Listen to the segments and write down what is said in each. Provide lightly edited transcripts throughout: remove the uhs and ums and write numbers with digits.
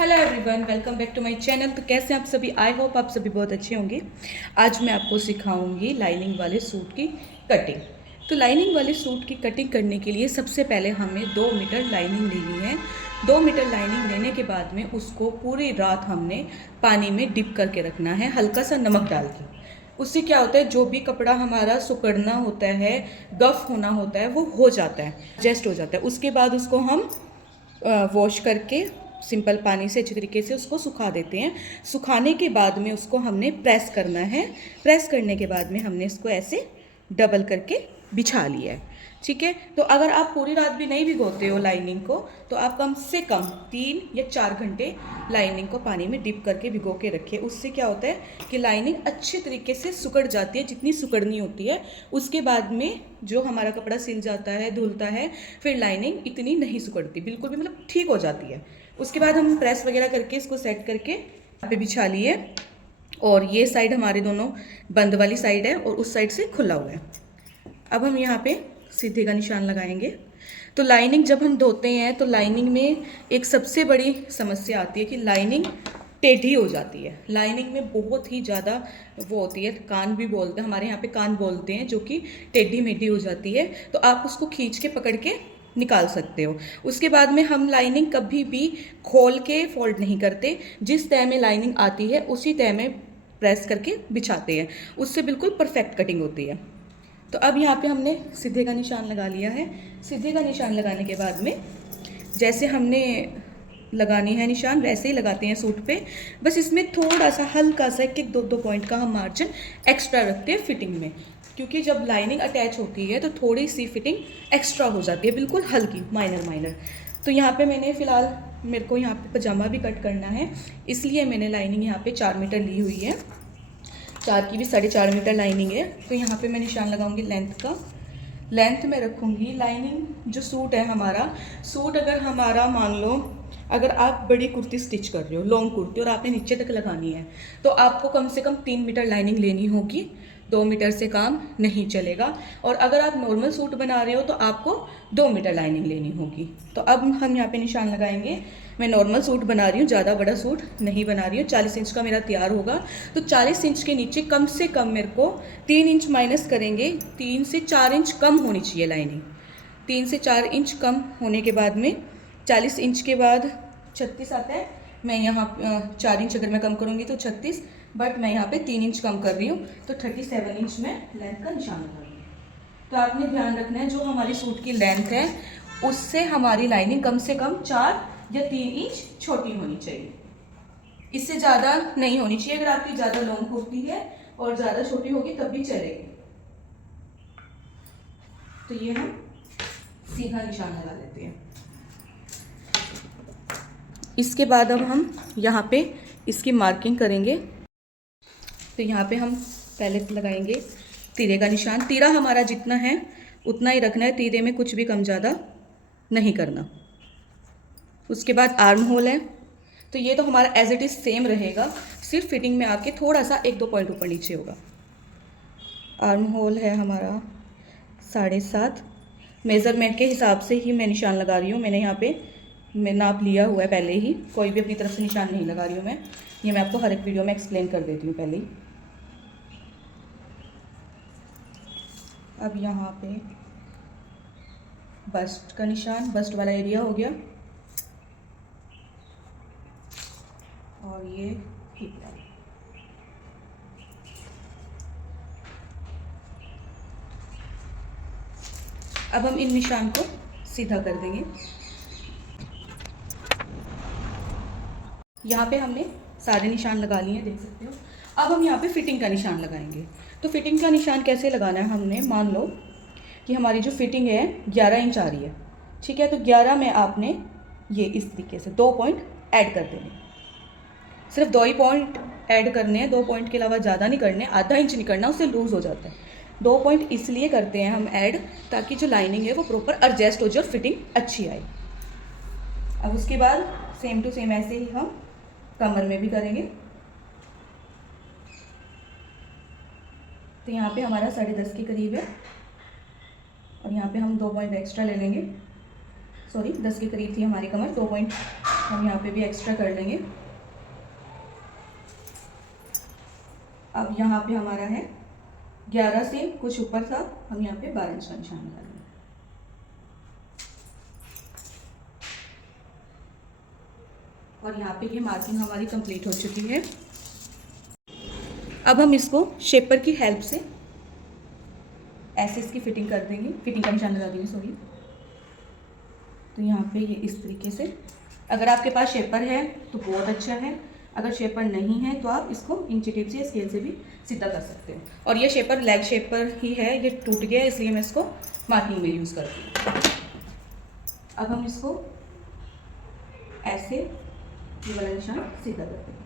Hello everyone, welcome back to my channel. तो कैसे हैं आप सभी? आई होप आप सभी बहुत अच्छे होंगे। आज मैं आपको सिखाऊंगी लाइनिंग वाले सूट की कटिंग। तो लाइनिंग वाले सूट की कटिंग करने के लिए सबसे पहले हमें 2 मीटर लाइनिंग लेनी है। 2 मीटर लाइनिंग लेने के बाद में उसको पूरी रात हमने पानी में डिप करके रखना है, हल्का सा नमक डाल के। उससे क्या होता है, जो भी कपड़ा हमारा सुकड़ना होता है, गफ होना होता है, वो हो जाता है, एडजस्ट हो जाता है। उसके बाद उसको हम वॉश करके सिंपल पानी से अच्छी तरीके से उसको सुखा देते हैं। सुखाने के बाद में उसको हमने प्रेस करना है। प्रेस करने के बाद में हमने इसको ऐसे डबल करके बिछा लिया है। ठीक है। तो अगर आप पूरी रात भी नहीं भिगोते हो लाइनिंग को, तो आप कम से कम 3 या 4 घंटे लाइनिंग को पानी में डिप करके भिगो के रखिए। उससे क्या होता है कि लाइनिंग अच्छे तरीके से सिकुड़ जाती है, जितनी सिकुड़नी होती है। उसके बाद में जो हमारा कपड़ा सिल जाता है, धुलता है, फिर लाइनिंग इतनी नहीं सिकुड़ती, बिल्कुल भी, मतलब ठीक हो जाती है। उसके बाद हम प्रेस वगैरह करके इसको सेट करके यहाँ पे बिछा लिए। और ये साइड हमारे दोनों बंद वाली साइड है और उस साइड से खुला हुआ है। अब हम यहाँ पे सीधे का निशान लगाएंगे। तो लाइनिंग जब हम धोते हैं तो लाइनिंग में एक सबसे बड़ी समस्या आती है कि लाइनिंग टेढ़ी हो जाती है। लाइनिंग में बहुत ही ज़्यादा वो होती है, कान भी बोलते हैं, हमारे यहाँ पे कान बोलते हैं, जो कि टेढ़ी मेढ़ी हो जाती है। तो आप उसको खींच के पकड़ के निकाल सकते हो। उसके बाद में हम लाइनिंग कभी भी खोल के फोल्ड नहीं करते। जिस तह में लाइनिंग आती है उसी तह में प्रेस करके बिछाते हैं, उससे बिल्कुल परफेक्ट कटिंग होती है। तो अब यहाँ पे हमने सीधे का निशान लगा लिया है। सीधे का निशान लगाने के बाद में जैसे हमने लगानी है निशान, वैसे ही लगाते हैं सूट पे। बस इसमें थोड़ा सा हल्का सा एक दो पॉइंट का हम मार्जिन एक्स्ट्रा रखते हैं फिटिंग में, क्योंकि जब लाइनिंग अटैच होती है तो थोड़ी सी फिटिंग एक्स्ट्रा हो जाती है, बिल्कुल हल्की, माइनर माइनर। तो यहाँ पे मैंने फ़िलहाल, मेरे को यहाँ पे पजामा भी कट करना है, इसलिए मैंने लाइनिंग यहाँ पे 4 मीटर ली हुई है। 4 की भी 4.5 मीटर लाइनिंग है। तो यहाँ पे मैं निशान लगाऊंगी लेंथ का। लेंथ में रखूंगी लाइनिंग। जो सूट है हमारा, सूट अगर हमारा मान लो, अगर आप बड़ी कुर्ती स्टिच कर रहे हो, लॉन्ग कुर्ती, और आपने नीचे तक लगानी है, तो आपको कम से कम 3 मीटर लाइनिंग लेनी होगी। 2 मीटर से काम नहीं चलेगा। और अगर आप नॉर्मल सूट बना रहे हो तो आपको 2 मीटर लाइनिंग लेनी होगी। तो अब हम यहाँ पे निशान लगाएंगे। मैं नॉर्मल सूट बना रही हूँ, ज़्यादा बड़ा सूट नहीं बना रही हूँ। 40 इंच का मेरा तैयार होगा। तो 40 इंच के नीचे कम से कम मेरे को 3 इंच माइनस करेंगे, 3 से 4 इंच कम होनी चाहिए लाइनिंग। 3 से 4 इंच कम होने के बाद में 40 इंच के बाद 36 आता है। मैं यहाँ 4 इंच अगर मैं कम करूँगी तो 36, बट मैं यहाँ पे 3 इंच कम कर रही हूँ, तो 37 इंच में लेंथ का निशान लगाऊंगी। तो आपने ध्यान रखना है, जो हमारी सूट की लेंथ है उससे हमारी लाइनिंग कम से कम 4 या 3 इंच छोटी होनी चाहिए, इससे ज़्यादा नहीं होनी चाहिए। अगर आपकी ज़्यादा लॉन्ग कुर्ती है और ज़्यादा छोटी होगी तब भी चलेगी। तो ये हम सीधा निशान लगा देते हैं। इसके बाद अब हम यहाँ पे इसकी मार्किंग करेंगे। तो यहाँ पे हम पहले लगाएंगे तीरे का निशान। तीरा हमारा जितना है उतना ही रखना है, तीरे में कुछ भी कम ज़्यादा नहीं करना। उसके बाद आर्म होल है, तो ये तो हमारा एज इट इज़ सेम रहेगा, सिर्फ फिटिंग में आके थोड़ा सा 1-2 पॉइंट ऊपर नीचे होगा। आर्म होल है हमारा 7.5। मेज़रमेंट के हिसाब से ही मैं निशान लगा रही हूँ। मैंने यहाँ पे मैं नाप लिया हुआ है पहले ही, कोई भी अपनी तरफ से निशान नहीं लगा रही हूँ मैं। ये मैं आपको हर एक वीडियो में एक्सप्लेन कर देती हूँ पहले ही। अब यहाँ पे बस्ट का निशान, बस्ट वाला एरिया हो गया, और ये हिप वाला। अब हम इन निशान को सीधा कर देंगे। यहाँ पे हमने सारे निशान लगा लिए हैं, देख सकते हो। अब हम यहाँ पे फिटिंग का निशान लगाएंगे। तो फिटिंग का निशान कैसे लगाना है, हमने मान लो कि हमारी जो फिटिंग है 11 इंच आ रही है, ठीक है। तो 11 में आपने ये इस तरीके से 2 पॉइंट ऐड कर देने, सिर्फ 2 ही पॉइंट ऐड करने हैं, 2 पॉइंट के अलावा ज़्यादा नहीं करने। आधा इंच नहीं करना, उससे लूज़ हो जाता है। 2 पॉइंट इसलिए करते हैं हम ऐड, ताकि जो लाइनिंग है वो प्रॉपर एडजस्ट हो जाए और फिटिंग अच्छी आए। अब उसके बाद सेम टू सेम ऐसे ही हम कमर में भी करेंगे। तो यहाँ पे हमारा 10.5 के करीब है, और यहाँ पे हम 2 पॉइंट एक्स्ट्रा ले लेंगे। सॉरी 10 के करीब थी हमारी कमर, 2 पॉइंट हम यहाँ पे भी एक्स्ट्रा कर लेंगे। अब यहाँ पे हमारा है 11 से कुछ ऊपर था, हम यहाँ पे 12 इंच का निशान लगा लेंगे। और यहाँ पे ये मार्किंग हमारी कंप्लीट हो चुकी है। अब हम इसको शेपर की हेल्प से ऐसे इसकी फिटिंग कर देंगे, फिटिंग का निशान लगा देंगे सॉरी। तो यहाँ पे ये इस तरीके से, अगर आपके पास शेपर है तो बहुत अच्छा है, अगर शेपर नहीं है तो आप इसको इंची टेप से स्केल से भी सीधा कर सकते हो। और ये शेपर लेग शेपर ही है, ये टूट गया इसलिए मैं इसको मार्किंग में यूज़ करती हूँ। अब हम इसको ऐसे ये वाला निशान सीधा कर देंगे।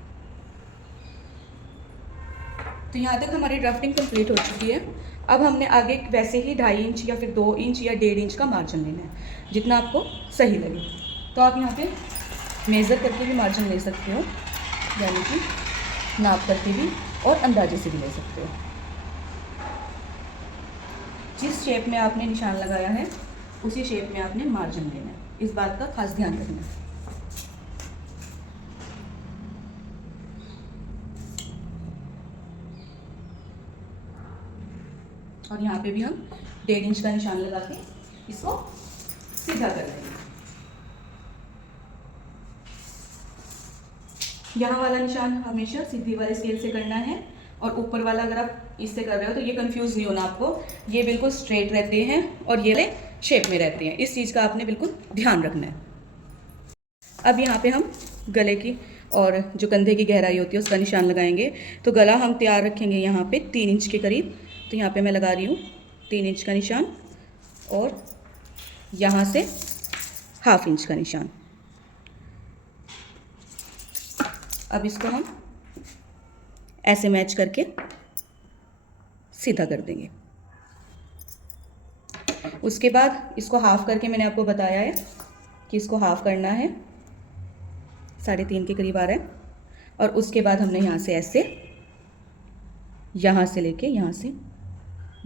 तो यहाँ तक हमारी ड्राफ्टिंग कंप्लीट हो चुकी है। अब हमने आगे वैसे ही 2.5 इंच या फिर 2 इंच या 1.5 इंच का मार्जिन लेना है, जितना आपको सही लगे। तो आप यहाँ पे मेज़र करके भी मार्जिन ले सकते हो, यानी कि नाप करके भी और अंदाजे से भी ले सकते हो। जिस शेप में आपने निशान लगाया है उसी शेप में आपने मार्जिन लेना है, इस बात का खास ध्यान रखना है। और यहाँ पे भी हम 1.5 इंच का निशान लगा के इसको सीधा कर लेंगे। यहाँ वाला निशान हमेशा सीधी वाले स्केल से करना है, और ऊपर वाला अगर आप इससे कर रहे हो तो ये कंफ्यूज नहीं होना आपको, ये बिल्कुल स्ट्रेट रहते हैं और ये शेप में रहते हैं। इस चीज़ का आपने बिल्कुल ध्यान रखना है। अब यहाँ पे हम गले की और जो कंधे की गहराई होती है उसका निशान लगाएंगे। तो गला हम तैयार रखेंगे यहाँ पे 3 इंच के करीब। तो यहाँ पे मैं लगा रही हूँ 3 इंच का निशान और यहाँ से 1/2 इंच का निशान। अब इसको हम ऐसे मैच करके सीधा कर देंगे। उसके बाद इसको हाफ करके मैंने आपको बताया है कि इसको हाफ करना है, 3.5 के करीब आ रहा है। और उसके बाद हमने यहाँ से ऐसे, यहाँ से लेके यहाँ से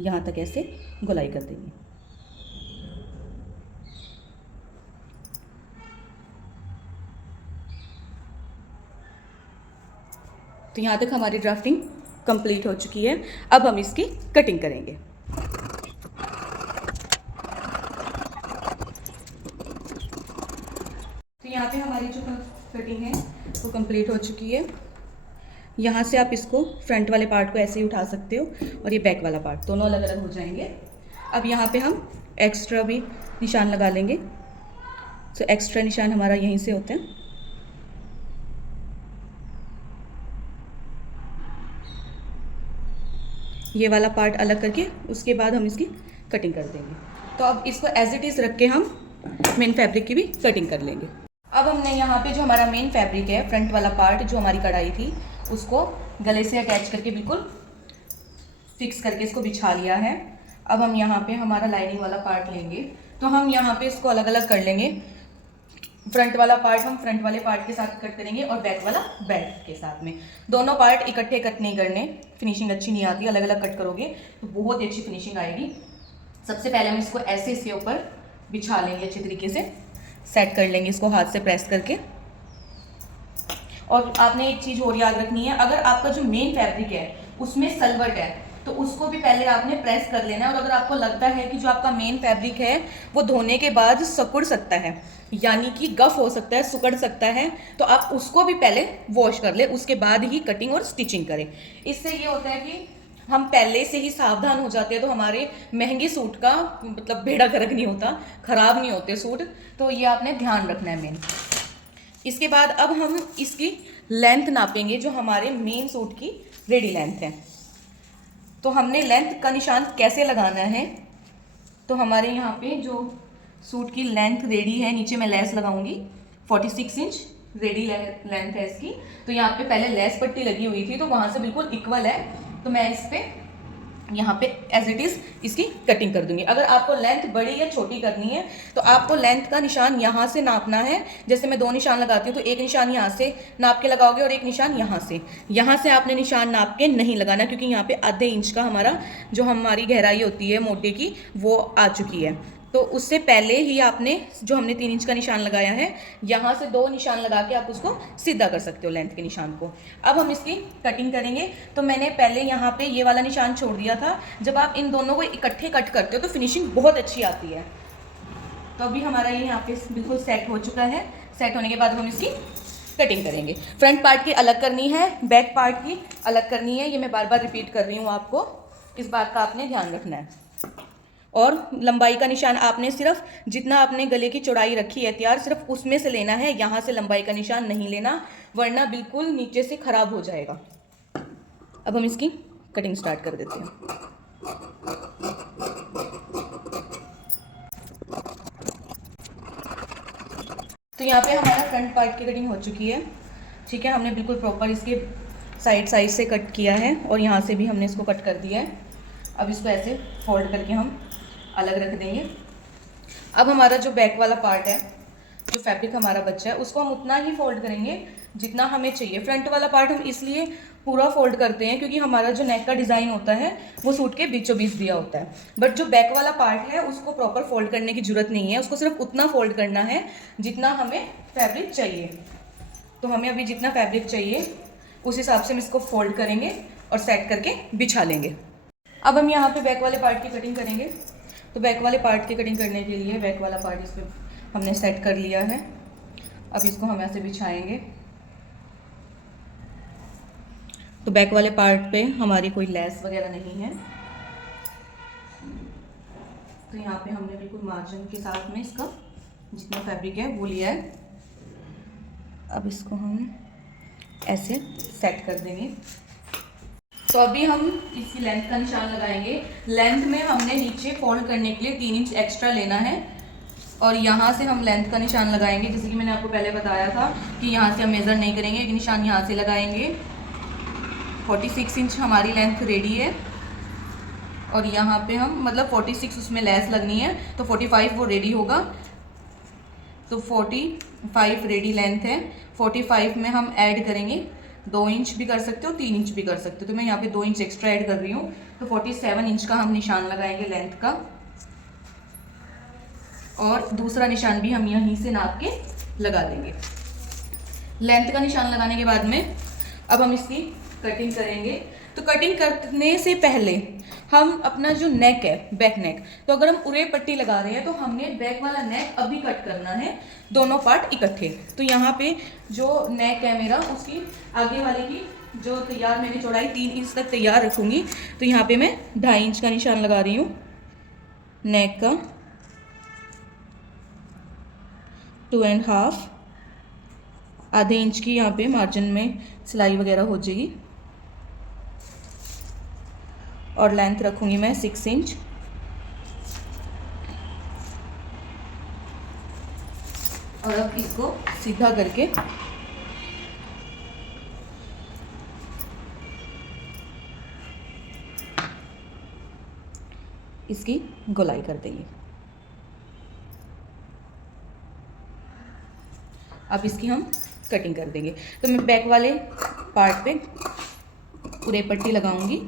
यहाँ तक ऐसे गोलाई कर देंगे। तो यहाँ तक हमारी ड्राफ्टिंग कंप्लीट हो चुकी है। अब हम इसकी कटिंग करेंगे। तो यहाँ पे हमारी जो कटिंग है वो कंप्लीट हो चुकी है। यहाँ से आप इसको फ्रंट वाले पार्ट को ऐसे ही उठा सकते हो और ये बैक वाला पार्ट, दोनों अलग अलग हो जाएंगे। अब यहाँ पे हम एक्स्ट्रा भी निशान लगा लेंगे। तो एक्स्ट्रा निशान हमारा यहीं से होता है। ये वाला पार्ट अलग करके उसके बाद हम इसकी कटिंग कर देंगे। तो अब इसको एज इट इज़ रख के हम मेन फैब्रिक की भी कटिंग कर लेंगे। अब हमने यहाँ पे जो हमारा मेन फैब्रिक है, फ्रंट वाला पार्ट जो हमारी कढ़ाई थी, उसको गले से अटैच करके बिल्कुल फिक्स करके इसको बिछा लिया है। अब हम यहाँ पे हमारा लाइनिंग वाला पार्ट लेंगे। तो हम यहाँ पे इसको अलग अलग कर लेंगे। फ्रंट वाला पार्ट हम फ्रंट वाले पार्ट के साथ कट करेंगे और बैक वाला बैक के साथ में। दोनों पार्ट इकट्ठे कट नहीं करने, फिनिशिंग अच्छी नहीं आती। अलग अलग कट करोगे तो बहुत ही अच्छी फिनिशिंग आएगी। सबसे पहले हम इसको ऐसे इसके ऊपर बिछा लेंगे, अच्छी तरीके से सेट कर लेंगे इसको हाथ से प्रेस करके। और आपने एक चीज़ और याद रखनी है, अगर आपका जो मेन फैब्रिक है उसमें सलवट है तो उसको भी पहले आपने प्रेस कर लेना है। और अगर आपको लगता है कि जो आपका मेन फैब्रिक है वो धोने के बाद सिकुड़ सकता है, यानी कि गफ हो सकता है, सिकुड़ सकता है, तो आप उसको भी पहले वॉश कर ले, उसके बाद ही कटिंग और स्टिचिंग करें। इससे ये होता है कि हम पहले से ही सावधान हो जाते हैं, तो हमारे महंगे सूट का मतलब बेड़ा गर्क नहीं होता, ख़राब नहीं होते सूट। तो ये आपने ध्यान रखना है मेन। इसके बाद अब हम इसकी लेंथ नापेंगे, जो हमारे मेन सूट की रेडी लेंथ है। तो हमने लेंथ का निशान कैसे लगाना है, तो हमारे यहाँ पे जो सूट की लेंथ रेडी है, नीचे मैं लेस लगाऊंगी, 46 इंच रेडी लेंथ है इसकी। तो यहाँ पे पहले लेस पट्टी लगी हुई थी तो वहाँ से बिल्कुल इक्वल है, तो मैं इस पे यहाँ पे एज इट इज़ इसकी कटिंग कर दूंगी। अगर आपको लेंथ बड़ी या छोटी करनी है तो आपको लेंथ का निशान यहाँ से नापना है। जैसे मैं 2 निशान लगाती हूँ तो एक निशान यहाँ से नाप के लगाओगे और एक निशान यहाँ से आपने निशान नाप के नहीं लगाना, क्योंकि यहाँ पे आधे इंच का हमारा जो हमारी गहराई होती है मोटे की वो आ चुकी है। तो उससे पहले ही आपने जो हमने 3 इंच का निशान लगाया है, यहाँ से 2 निशान लगा के आप उसको सीधा कर सकते हो लेंथ के निशान को। अब हम इसकी कटिंग करेंगे। तो मैंने पहले यहाँ पे ये वाला निशान छोड़ दिया था। जब आप इन दोनों को इकट्ठे कट करते हो तो फिनिशिंग बहुत अच्छी आती है। तो अभी हमारा ये यहाँ पे बिल्कुल सेट हो चुका है। सेट होने के बाद हम इसकी कटिंग करेंगे। फ्रंट पार्ट की अलग करनी है, बैक पार्ट की अलग करनी है। ये मैं बार बार रिपीट कर रही हूँ आपको, इस बात का आपने ध्यान रखना है। और लंबाई का निशान आपने सिर्फ जितना आपने गले की चौड़ाई रखी है तैयार, सिर्फ उसमें से लेना है। यहाँ से लंबाई का निशान नहीं लेना, वरना बिल्कुल नीचे से खराब हो जाएगा। अब हम इसकी कटिंग स्टार्ट कर देते हैं। तो यहाँ पे हमारा फ्रंट पार्ट की कटिंग हो चुकी है। ठीक है, हमने बिल्कुल प्रॉपर इसके साइड से कट किया है और यहाँ से भी हमने इसको कट कर दिया है। अब इसको ऐसे फोल्ड करके हम अलग रख देंगे। अब हमारा जो बैक वाला पार्ट है, जो फैब्रिक हमारा बचा है, उसको हम उतना ही फोल्ड करेंगे जितना हमें चाहिए। फ्रंट वाला पार्ट हम इसलिए पूरा फोल्ड करते हैं क्योंकि हमारा जो नेक का डिज़ाइन होता है वो सूट के बीचों बीच दिया होता है। बट जो बैक वाला पार्ट है उसको प्रॉपर फोल्ड करने की जरूरत नहीं है, उसको सिर्फ उतना फोल्ड करना है जितना हमें फैब्रिक चाहिए। तो हमें अभी जितना फैब्रिक चाहिए उस हिसाब से हम इसको फोल्ड करेंगे और सेट करके बिछा लेंगे। अब हम यहाँ पे बैक वाले पार्ट की कटिंग करेंगे। तो बैक वाले पार्ट की कटिंग करने के लिए बैक वाला पार्ट इस पर हमने सेट कर लिया है। अब इसको हम ऐसे बिछाएंगे। तो बैक वाले पार्ट पे हमारी कोई लेस वगैरह नहीं है। तो यहाँ पे हमने बिल्कुल मार्जिन के साथ में इसका जितना फैब्रिक है वो लिया है। अब इसको हम ऐसे सेट कर देंगे। तो अभी हम इसकी लेंथ का निशान लगाएंगे। लेंथ में हमने नीचे फोल्ड करने के लिए 3 इंच एक्स्ट्रा लेना है और यहाँ से हम लेंथ का निशान लगाएंगे। जैसे कि मैंने आपको पहले बताया था कि यहाँ से हम मेज़र नहीं करेंगे, एक निशान यहाँ से लगाएंगे। 46 इंच हमारी लेंथ रेडी है और यहाँ पे हम मतलब 46 उसमें लेस लगनी है तो 45 वो रेडी होगा। तो 45 रेडी लेंथ है। 45 में हम ऐड करेंगे 2 इंच भी कर सकते हो, 3 इंच भी कर सकते हो। तो मैं यहाँ पे 2 इंच एक्स्ट्रा ऐड कर रही हूँ। तो 47 इंच का हम निशान लगाएंगे लेंथ का और दूसरा निशान भी हम यहीं से नाप के लगा देंगे। लेंथ का निशान लगाने के बाद में अब हम इसकी कटिंग करेंगे। तो कटिंग करने से पहले हम अपना जो नेक है, बैक नेक, तो अगर हम उरे पट्टी लगा रहे हैं तो हमने बैक वाला नेक अभी कट करना है, दोनों पार्ट इकट्ठे। तो यहाँ पे जो नेक है मेरा, उसकी आगे वाले की जो तैयार मैंने चौड़ाई 3 इंच तक तैयार रखूँगी। तो यहाँ पे मैं 2.5 इंच का निशान लगा रही हूँ नेक का, 2.5 आधे इंच की यहाँ पे मार्जिन में सिलाई वगैरह हो जाएगी और लेंथ रखूँगी मैं 6 इंच। और अब इसको सीधा करके इसकी गोलाई कर देंगे। अब इसकी हम कटिंग कर देंगे। तो मैं बैक वाले पार्ट पे पूरे पट्टी लगाऊंगी।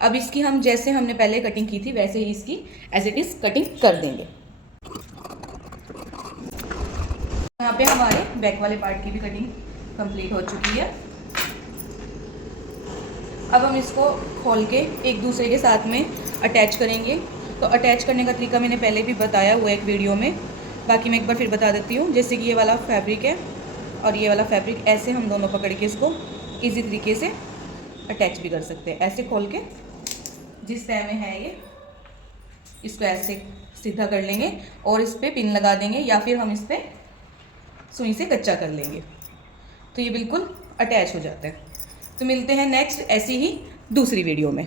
अब इसकी हम जैसे हमने पहले कटिंग की थी वैसे ही इसकी एज इट इज कटिंग कर देंगे। यहाँ पे हमारे बैक वाले पार्ट की भी कटिंग कंप्लीट हो चुकी है। अब हम इसको खोल के एक दूसरे के साथ में अटैच करेंगे। तो अटैच करने का तरीका मैंने पहले भी बताया हुआ है एक वीडियो में, बाकी मैं एक बार फिर बता देती हूँ। जैसे कि ये वाला फैब्रिक है और ये वाला फैब्रिक, ऐसे हम दोनों पकड़ के इसको इजी तरीके से अटैच भी कर सकते हैं। ऐसे खोल के जिस तय में है ये, इसको ऐसे सीधा कर लेंगे और इस पर पिन लगा देंगे या फिर हम इस पर सुई से कच्चा कर लेंगे। तो ये बिल्कुल अटैच हो जाता है। तो मिलते हैं नेक्स्ट ऐसी ही दूसरी वीडियो में।